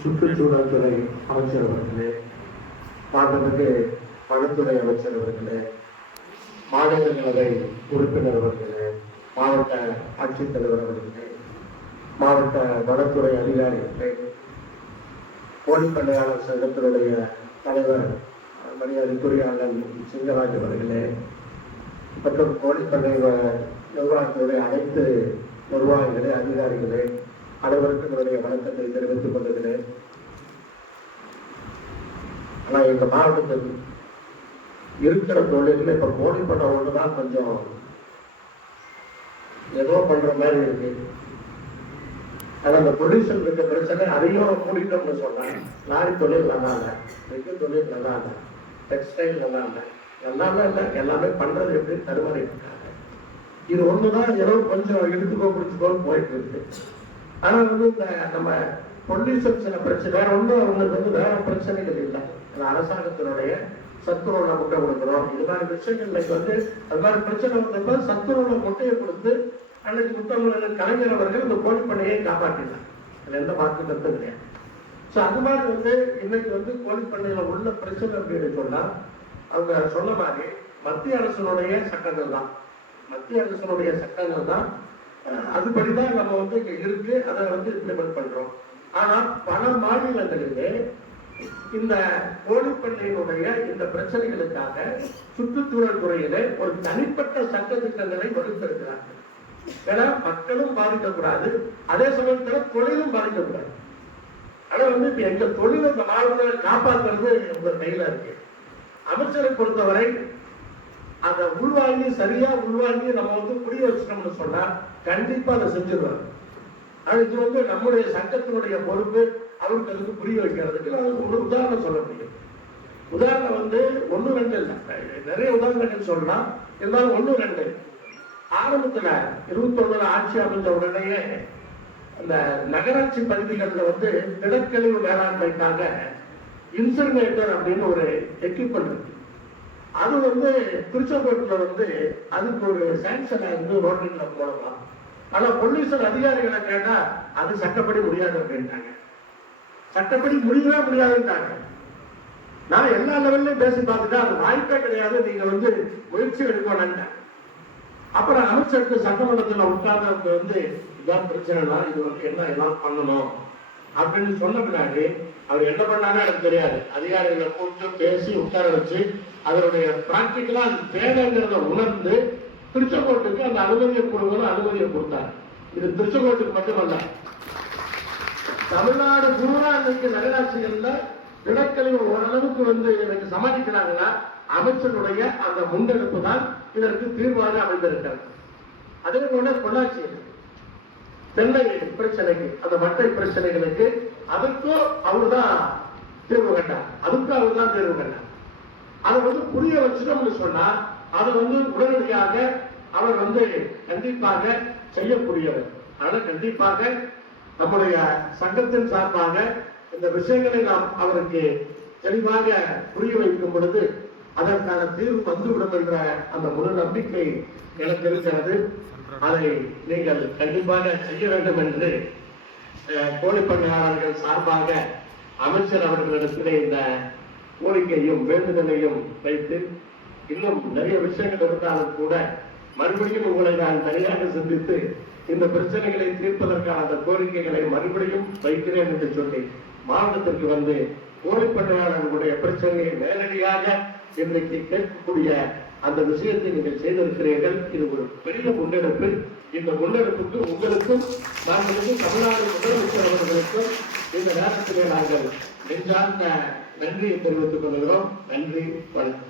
சுற்றுச்சூழல் துறை அமைச்சர் அவர்களே மாண்புமிகு வனத்துறை அமைச்சர் அவர்களே மாநிலங்களவை உறுப்பினர் அவர்களே மாவட்ட ஆட்சித்தலைவர் அவர்களே மாவட்ட வனத்துறை அதிகாரிகளே கோழிப்பண்டையாளர் சங்கத்தினுடைய தலைவர் மரியாதைக்குரிய சிங்கராஜ் அவர்களே மற்றும் கோழிப்பண்ணை நிர்வாகத்தினுடைய அனைத்து நிர்வாகிகளே அதிகாரிகளே அனைவருக்கும் என்னுடைய வணக்கத்தை தெரிவித்துக் கொள்கிறேன். ஆனா இந்த மாவட்டத்தில் இருக்கிற தொழில்ல இப்ப கோழிப்பண்ணை ஒண்ணுதான் கொஞ்சம் ஏதோ பண்ற மாதிரி இருக்கு. ஆனா அந்த பொல்யூஷன் இருக்க பிரச்சனை அதையும் கூடிட்டோம்னு சொன்னாங்க லாரி தொழில் நல்லா இல்லை வெகு தொழில் நல்லா இல்லை டெக்ஸ்டைல் நல்லா இல்லை எல்லாமே இல்லை எல்லாமே பண்றது எப்படி? தருமாறி இருக்காங்க. இது ஒண்ணுதான் ஏதோ கொஞ்சம் எடுத்துக்கோ பிடிச்சிக்கோன்னு போயிட்டு இருக்கு. ஆனா வந்து இந்த நம்ம பொல்யூஷன் சில பிரச்சனை வேற ஒண்ணும் அவங்களுக்கு வந்து வேற பிரச்சனைகள் இல்லை. இந்த அரசாங்கத்தினுடைய சத்துணவு முட்டை கொடுக்குறோம். இது மாதிரி விஷயங்களுக்கு வந்து அது மாதிரி பிரச்சனை வந்தப்ப சத்துணவு முட்டையை கொடுத்து அன்னைக்கு முத்தமிழர் கலைஞர் அவர்கள் இந்த கோழி பண்ணையை காப்பாற்றினார். அதுல எந்த மாற்று கருத்து கிடையாது. ஸோ அது மாதிரி வந்து இன்னைக்கு வந்து கோழி பண்ணையில உள்ள பிரச்சனை அப்படின்னு சொன்னா அவங்க சொன்ன மாதிரி மத்திய அரசினுடைய சட்டங்கள் தான். மத்திய அரசனுடைய சட்டங்கள் தான் அதுபடிதான் நம்ம வந்து இங்க இருக்கு அதை வந்து இம்ப்ளிமெண்ட் பண்றோம். ஆனா பல மாநிலங்களிலே இந்த கோழிப்பண்ணையினுடைய இந்த பிரச்சனைகளுக்காக சுற்றுச்சூழல் துறையிலே ஒரு தனிப்பட்ட சட்ட திட்டங்களை வகுத்திருக்கிறார்கள் ஏன்னா மக்களும் பாதிக்கக்கூடாது அதே சமயத்துல தொழிலும் பாதிக்கக்கூடாது. ஆனா வந்து இப்ப எங்க தொழிலை இந்த மாவட்டங்களை காப்பாற்றுறது உங்க கையில இருக்கு. அமைச்சரை பொறுத்தவரை அதை உள்வாங்கி சரியா உள்வாங்கி நம்ம வந்து புரிய வச்சுட்டோம்னு சொன்னா கண்டிப்பா அதை செஞ்சிருவாங்க ஆனா இது வந்து நம்முடைய சங்கத்தினுடைய பொறுப்பு அவருக்கு அதுக்கு புரிய வைக்கிறதுக்கு நான் ஒரு உதாரணம் சொல்ல முடியும். உதாரணம் வந்து ஒண்ணு ரெண்டு இல்லை. நிறைய உதாரணங்கள் சொல்லலாம். இருந்தாலும் ஒன்று ரெண்டு. ஆரம்பத்துல இருபத்தொன்னுல ஆட்சி அமைஞ்ச உடனேயே அந்த நகராட்சி பகுதிகளில் வந்து திடக்கழிவு மேலாண்மைக்காக இன்சர்னேட்டர் அப்படின்னு ஒரு எக்யூப்மெண்ட் இருக்கு. அது வந்து திருச்செங்கோட்டில் வந்து அதுக்கு ஒரு சாங்ஷன் ஆயிருந்து ரோட்டரி கிளப் மூலமா ஆனா பொல்யூஷன் அதிகாரிகளை கேட்டா அது சட்டப்படி முடியாது அப்படின்ட்டாங்க சட்டப்படி முடியவே முடியாதுன்ட்டாங்க. நான் எல்லா லெவல்லையும் பேசி பார்த்துட்டா அது வாய்ப்பே கிடையாது நீங்க வந்து முயற்சி எடுக்கணும்ட்டேன் அப்புறம் அமைச்சருக்கு சட்டமன்றத்தில் உட்கார்ந்தவங்க வந்து இதான் பிரச்சனைனா இது வந்து என்ன எல்லாம் பண்ணணும்? அப்படின்னு சொன்ன பின்னாடி அவர் என்ன பண்ணாலும் எனக்கு தெரியாது. அதிகாரிகளை கூப்பிட்டு பேசி உட்கார வச்சு அதனுடைய பிராக்டிக்கலா அது தேவைங்கிறத உணர்ந்து திருச்செங்கோட்டுக்கு அந்த அனுமதியை கொடுங்க அனுமதியை கொடுத்தார் இது திருச்செங்கோட்டுக்கு மட்டுமல்ல. தமிழ்நாடு பூரா இன்னைக்கு நகராட்சிகள்ல திடக்கழிவு ஓரளவுக்கு வந்து எனக்கு சமாளிக்கிறாங்கன்னா அமைச்சருடைய அந்த முன்னெடுப்பு தான் இதற்கு தீர்வாக அமைந்திருக்கிறது. அதே போல பொள்ளாச்சி தென்னை பிரச்சனைக்கு அந்த மட்டை பிரச்சனைகளுக்கு அதுக்கும் அவர்தான் தீர்வு கண்டார். அதுக்கும் அவர் தான் தீர்வு கண்டார். அதை வந்து புரிய வச்சுட்டோம்னு சொன்னா அது வந்து உடனடியாக அவர் வந்து கண்டிப்பாக செய்யக்கூடியவர். ஆனால் கண்டிப்பாக நம்முடைய சங்கத்தின் சார்பாக இந்த விஷயங்களை நாம் அவருக்கு தெளிவாக புரிய வைக்கும் பொழுது அதற்கான தீர்வு வந்துவிடும் என்ற அந்த முழு நம்பிக்கை எனக்கு இருக்கிறது. அதை நீங்கள் கண்டிப்பாக செய்ய வேண்டும் என்று கோழி கோழிப்பண்ணையாளர்கள் சார்பாக அமைச்சர் அவர்களிடத்திலே இந்த கோரிக்கையும் வேண்டுதலையும் வைத்து இன்னும் நிறைய விஷயங்கள் இருந்தாலும் கூட மறுபடியும் உங்களை நான் தனியாக சந்தித்து இந்த பிரச்சனைகளை தீர்ப்பதற்கான அந்த கோரிக்கைகளை மறுபடியும் வைக்கிறேன் என்று சொல்லி மாவட்டத்திற்கு வந்து கோழிப்பண்ணையாளர்களுடைய பிரச்சனையை நேரடியாக இன்றைக்கு கேட்கக்கூடிய அந்த விஷயத்தை நீங்கள் செய்திருக்கிறீர்கள். இது ஒரு பெரிய முன்னெடுப்பு. இந்த முன்னெடுப்புக்கு உங்களுக்கும் நாங்களுக்கும் தமிழ்நாடு முதலமைச்சர் அவர்களுக்கும் இந்த நேரத்திலே நாங்கள் நெஞ்சார்ந்த நன்றியை தெரிவித்துக் கொள்கிறோம். நன்றி வணக்கம்.